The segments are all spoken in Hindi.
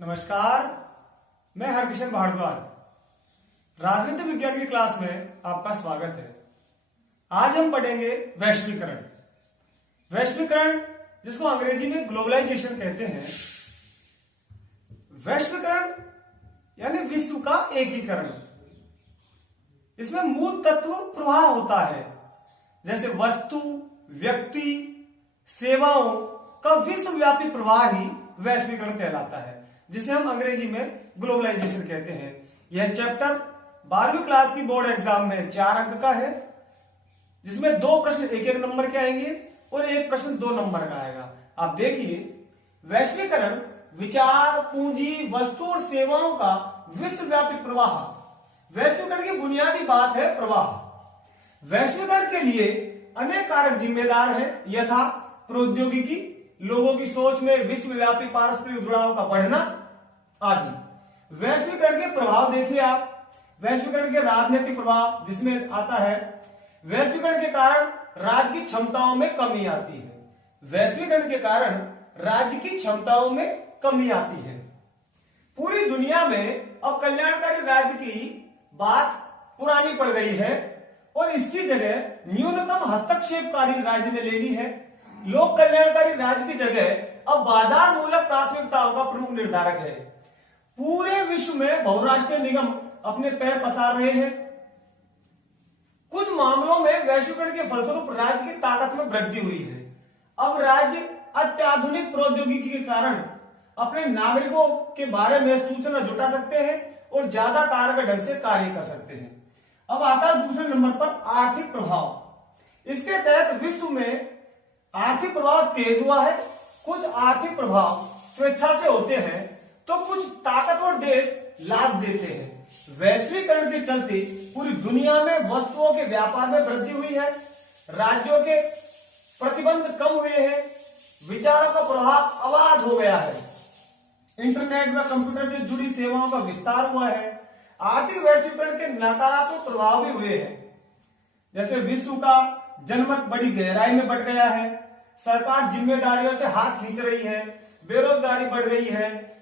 नमस्कार, मैं हरकिशन भारद्वाज। राजनीति विज्ञान की क्लास में आपका स्वागत है। आज हम पढ़ेंगे वैश्वीकरण। वैश्वीकरण जिसको अंग्रेजी में ग्लोबलाइजेशन कहते हैं। वैश्वीकरण यानी विश्व का एकीकरण। इसमें मूल तत्व प्रवाह होता है, जैसे वस्तु, व्यक्ति, सेवाओं का विश्वव्यापी प्रवाह ही वैश्वीकरण कहलाता है, जिसे हम अंग्रेजी में ग्लोबलाइजेशन कहते हैं। यह चैप्टर 12वीं क्लास की बोर्ड एग्जाम में 4 अंक का है, जिसमें 2 प्रश्न 1-1 नंबर के आएंगे और 1 प्रश्न 2 नंबर का आएगा। आप देखिए, वैश्वीकरण विचार, पूंजी, वस्तु और सेवाओं का विश्वव्यापी प्रवाह। वैश्वीकरण की बुनियादी बात है प्रवाह। वैश्वीकरण के लिए अनेक कारक जिम्मेदार हैं, यथा प्रौद्योगिकी, लोगों की सोच में विश्वव्यापी पारस्परिक जुड़ाव का बढ़ना आदि। वैश्वीकरण के प्रभाव देखिए आप। वैश्वीकरण के राजनीतिक प्रभाव जिसमें आता है, वैश्वीकरण के कारण राज्य की क्षमताओं में कमी आती है। वैश्वीकरण के कारण राज्य की क्षमताओं में कमी आती है। पूरी दुनिया में अब कल्याणकारी राज्य की बात पुरानी पड़ गई है और इसकी जगह न्यूनतम हस्तक्षेपकारी राज्य ने ले ली है। लोक कल्याणकारी राज्य की जगह अब बाजार मूलक प्राथमिकताओं का प्रमुख निर्धारक है। पूरे विश्व में बहुराष्ट्रीय निगम अपने पैर पसार रहे हैं। कुछ मामलों में वैश्वीकरण के फलस्वरूप राज्य की ताकत में वृद्धि हुई है। अब राज्य अत्याधुनिक प्रौद्योगिकी के कारण अपने नागरिकों के बारे में सूचना जुटा सकते हैं और ज्यादा कारगर ढंग से कार्य कर सकते हैं। अब आता है दूसरे नंबर पर आर्थिक प्रभाव। इसके तहत विश्व में आर्थिक प्रभाव तेज हुआ है। कुछ आर्थिक प्रभाव स्वेच्छा से होते हैं तो कुछ ताकतवर देश लाभ देते हैं। वैश्वीकरण के चलते पूरी दुनिया में वस्तुओं के व्यापार में वृद्धि हुई है। राज्यों के प्रतिबंध कम हुए हैं। विचारों का प्रभाव अबाध हो गया है। इंटरनेट व कंप्यूटर से जुड़ी सेवाओं का विस्तार हुआ है। आर्थिक वैश्वीकरण के नकारात्मक प्रभाव भी हुए हैं, जैसे विश्व का जनमत बड़ी गहराई में बढ़ गया है। सरकार जिम्मेदारियों से हाथ खींच रही है। बेरोजगारी बढ़ गई है।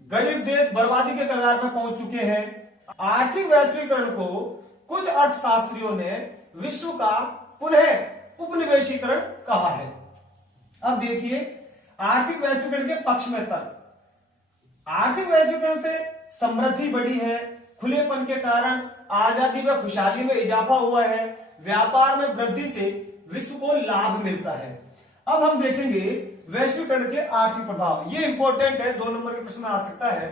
गरीब देश बर्बादी के कगार पर पहुंच चुके हैं। आर्थिक वैश्वीकरण को कुछ अर्थशास्त्रियों ने विश्व का पुनः उपनिवेशीकरण कहा है। अब देखिए, आर्थिक वैश्वीकरण के पक्ष में तर्क। आर्थिक वैश्वीकरण से समृद्धि बढ़ी है। खुलेपन के कारण आजादी व खुशहाली में इजाफा हुआ है। व्यापार में वृद्धि से विश्व को लाभ मिलता है। अब हम देखेंगे वैश्वीकरण के आर्थिक प्रभाव। ये इंपॉर्टेंट है, 2 नंबर के प्रश्न में आ सकता है।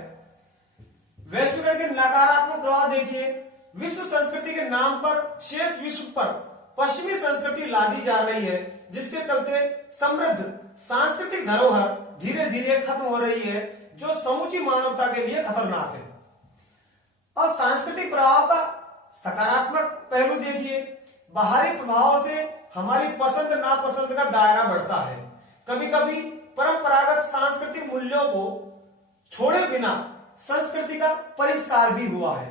वैश्वीकरण के नकारात्मक प्रभाव देखिए। विश्व संस्कृति के नाम पर शेष विश्व पर पश्चिमी संस्कृति लादी जा रही है, जिसके चलते समृद्ध सांस्कृतिक धरोहर धीरे धीरे खत्म हो रही है, जो समूची मानवता के लिए खतरनाक है। और सांस्कृतिक प्रभाव का सकारात्मक पहलू देखिए। बाहरी प्रभावों से हमारी पसंद नापसंद का दायरा बढ़ता है। कभी कभी परंपरागत सांस्कृतिक मूल्यों को छोड़े बिना संस्कृति का परिष्कार भी हुआ है।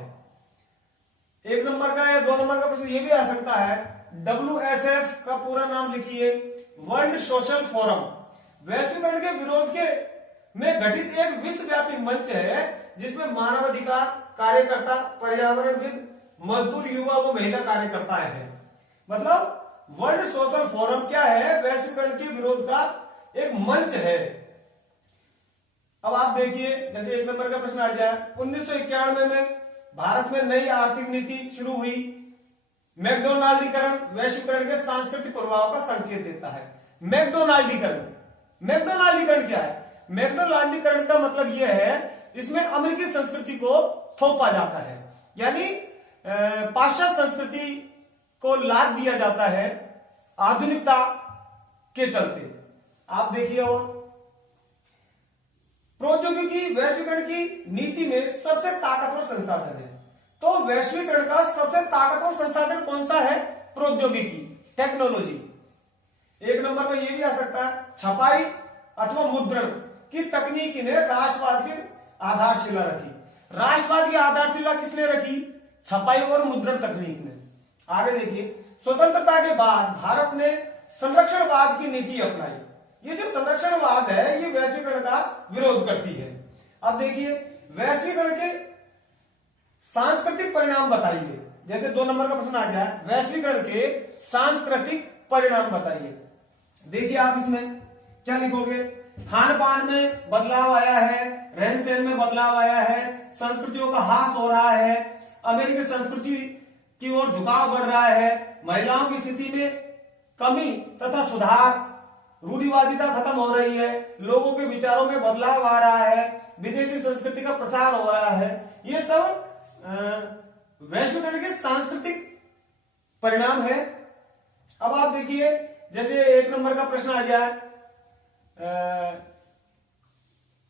1 नंबर का या 2 नंबर का प्रश्न ये भी आ सकता है। WSF का पूरा नाम लिखिए, वर्ल्ड सोशल फोरम। वैश्वीकरण के विरोध के में गठित एक विश्वव्यापी मंच है, जिसमें मानवाधिकार कार्यकर्ता, पर्यावरणविद, मजदूर, युवा व महिला कार्यकर्ता है। मतलब वर्ल्ड सोशल फोरम क्या है? वैश्वीकरण के विरोध का एक मंच है। अब आप देखिए, जैसे 1 नंबर का प्रश्न आ जाए, 1991 में भारत में नई आर्थिक नीति शुरू हुई। मैकडोनाल्डीकरण वैश्वीकरण के सांस्कृतिक प्रभाव का संकेत देता है। मैकडोनाल्डीकरण क्या है? मैकडोनाल्डीकरण का मतलब यह है, इसमें अमेरिकी संस्कृति को थोपा जाता है, यानी पाश्चात्य संस्कृति को लाद दिया जाता है आधुनिकता के चलते। आप देखिए, और प्रौद्योगिकी वैश्वीकरण की नीति में सबसे ताकतवर संसाधन है। तो वैश्वीकरण का सबसे ताकतवर संसाधन कौन सा है? प्रौद्योगिकी, टेक्नोलॉजी। 1 नंबर में यह भी आ सकता है, छपाई अथवा मुद्रण की तकनीकी ने राष्ट्रवाद की आधारशिला रखी। राष्ट्रवाद की आधारशिला किसने रखी? छपाई और मुद्रण तकनीक ने। आगे देखिए, स्वतंत्रता के बाद भारत ने संरक्षणवाद की नीति अपनाई। ये जो संरक्षणवाद है, ये वैश्वीकरण का विरोध करती है। अब देखिए वैश्वीकरण के सांस्कृतिक परिणाम बताइए। जैसे 2 नंबर का प्रश्न आ जाए, वैश्वीकरण के सांस्कृतिक परिणाम बताइए। देखिए आप इसमें क्या लिखोगे, खान पान में बदलाव आया है, रहन सहन में बदलाव आया है, संस्कृतियों का ह्रास हो रहा है, अमेरिकी संस्कृति की ओर झुकाव बढ़ रहा है, महिलाओं की स्थिति में कमी तथा सुधार, रूढ़िवादिता खत्म हो रही है, लोगों के विचारों में बदलाव आ रहा है, विदेशी संस्कृति का प्रसार हो रहा है। ये सब वैश्वीकरण के सांस्कृतिक परिणाम है। अब आप देखिए जैसे 1 नंबर का प्रश्न आ जाए,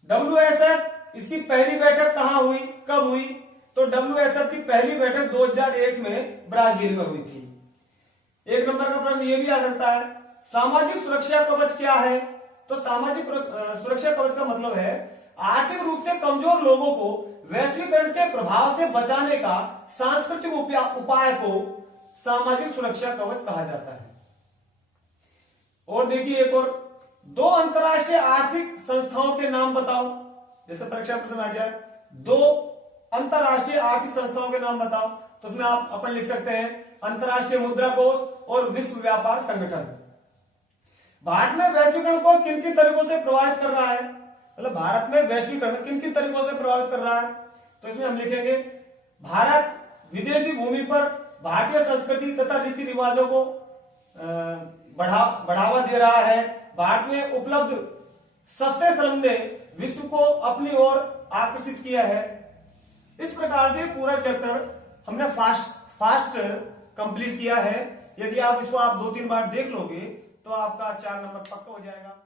WSF इसकी पहली बैठक कहां हुई, कब हुई? तो WSF की पहली बैठक 2001 में ब्राजील में हुई थी। 1 नंबर का प्रश्न ये भी आ सकता है, सामाजिक सुरक्षा कवच क्या है? तो सामाजिक सुरक्षा कवच का मतलब है आर्थिक रूप से कमजोर लोगों को वैश्वीकरण के प्रभाव से बचाने का सांस्कृतिक उपाय को सामाजिक सुरक्षा कवच कहा जाता है। और देखिए एक और, 2 अंतरराष्ट्रीय आर्थिक संस्थाओं के नाम बताओ। जैसे परीक्षा प्रश्न आ जाए 2 अंतरराष्ट्रीय आर्थिक संस्थाओं के नाम बताओ, तो उसमें आप अपन लिख सकते हैं अंतरराष्ट्रीय मुद्रा कोष और विश्व व्यापार संगठन। भारत में वैश्वीकरण को किन किन तरीकों से प्रभावित कर रहा है, मतलब भारत में वैश्वीकरण किन किन तरीकों से प्रभावित कर रहा है? तो इसमें हम लिखेंगे भारत विदेशी भूमि पर भारतीय संस्कृति तथा रीति रिवाजों को बढ़ावा दे रहा है। भारत में उपलब्ध सस्ते श्रम ने विश्व को अपनी ओर आकर्षित किया है। इस प्रकार से पूरा चैप्टर हमने फास्ट कंप्लीट किया है। यदि आप इसको 2-3 बार देख लोगे तो आपका 4 नंबर पक्का हो जाएगा।